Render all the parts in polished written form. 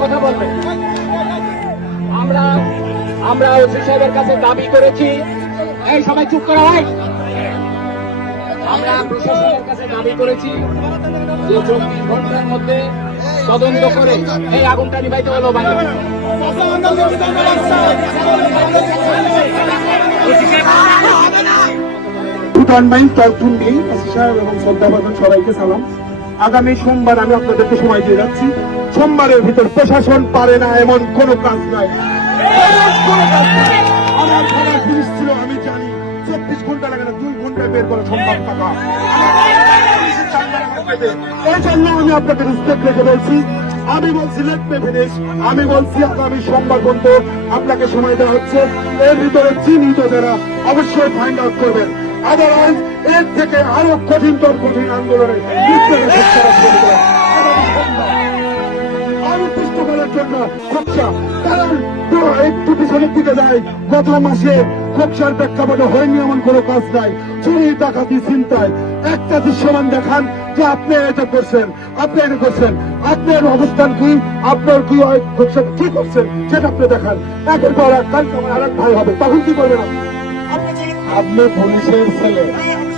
কথা বলবেন। আমরা ওসি সাহেবের কাছে দাবি করেছি, এই সবাই চুপ করা হয়। আমরা প্রশাসনের কাছে দাবি করেছি যে 24 ঘন্টার মধ্যে তদন্ত করে এই আগুনটা নিভাইতে হলো। ভুটান বাইন টলটুন নেই ওসি সাহেব এবং শ্রদ্ধাভাজন সবাইকে সালাম। আগামী সোমবার আমি আপনাদেরকে সময় দিয়ে যাচ্ছি। সোমবারের ভিতর প্রশাসন পারে না এমন কোন কাজ নাই। আমার থানা পুলিশ ছিল, আমি জানি 24 ঘন্টা লাগে না, 2 ঘন্টায় বের করা সম্ভব টাকা। এই জন্য আমি আপনাকে রেসপেক্ট রেখে বলছি, আমি বলছি লেট মে ফিনিশ। আমি বলছি আগামী সোমবার পর্যন্ত আপনাকে সময় দেওয়া হচ্ছে। এর ভিতরে চিহ্নিত যারা অবশ্যই ফাইন্ড আউট করবেন, আদারওয়াইজ এর থেকে আরো কঠিনতর কঠিন আন্দোলনে আরো পুষ্ট করার জন্য খোকসা, কারণ একটু পিছনের দিকে যায়, গত মাসে খোকসার প্রেক্ষাপটে হয়নি এমন কোনো কাজ নাই। চুরি ডাকাতি চিন্তায় একটা দৃশ্যমান দেখান যে আপনি এটা করছেন, আপনি এটা করছেন, আপনার অবস্থান কি, আপনার কি খোকসা কি করছেন সেটা আপনি দেখান। একের পর এক কালকে আমার আর এক ভাই হবে, তখন কি করবেন আপনি? পুলিশের ছেলে,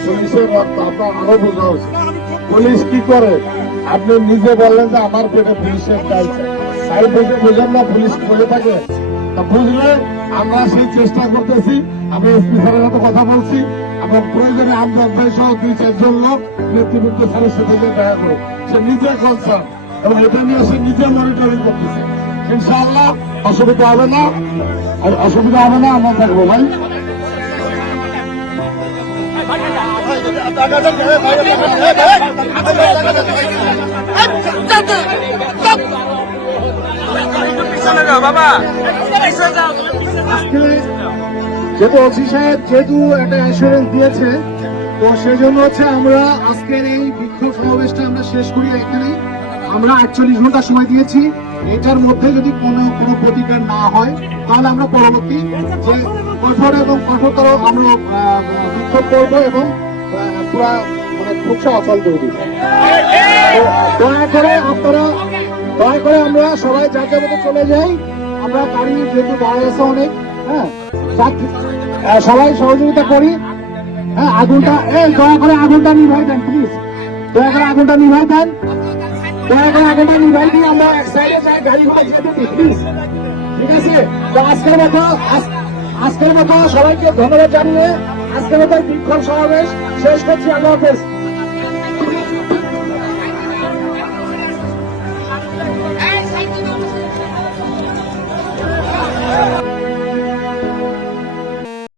পুলিশের রক্ত আপনার আরো বোঝা উচিত। পুলিশ কি করে আপনি নিজে বললেন যে আমার পেটে পুলিশের কাজ, তাই বুঝে বুঝেন না পুলিশ করে থাকে। বুঝলে আমরা সেই চেষ্টা করতেছি। আমি এসপি স্যারের সাথে কথা বলছি এবং প্রয়োজনে আমরা সহ 2-4 জন লোক নেতৃবৃন্দ স্যারের সাথে দেখা করুক। সে নিজে কনসার্ন এবং এটা নিয়ে সে নিজে মনিটরিং করতেছে। ইনশাআল্লাহ অসুবিধা হবে না, অসুবিধা হবে না, আমরা থাকবো ভাই। যেহেতু ওসি সাহেব যেহেতু একটা অ্যাসুরেন্স দিয়েছে, তো সেজন্য হচ্ছে আমরা আজকের এই বিক্ষোভ সমাবেশটা আমরা শেষ করি এখানেই। আমরা 48 ঘন্টা সময় দিয়েছি, এটার মধ্যে যদি কোনো প্রতিকার না হয় তাহলে আমরা পরবর্তী যে কঠোর এবং কঠোরতর আমরা বিক্ষোভ করবো এবং পুরা খোকসা অচল করে দিব। দয়া করে আমরা সবাই যার যার মতো চলে যাই। আমরা গাড়ি যেহেতু দাঁড়ায় আছে অনেক, হ্যাঁ সবাই সহযোগিতা করি। হ্যাঁ আগুনটা দয়া করে আগুনটা নিভাই দেন প্লিজ, দয়া করে আগুনটা নিভাই দেন, দয়া করে আগুনটা নিভাই দিয়ে আমরা এক সাইডে যাই, গাড়িগুলো যেতে দিই প্লিজ। ঠিক আছে, তো আজকের মতো সবাইকে ধন্যবাদ জানিয়ে আজকের মতো বিক্ষোভ সমাবেশ শেষ করছি। আল্লাহ হাফেজ।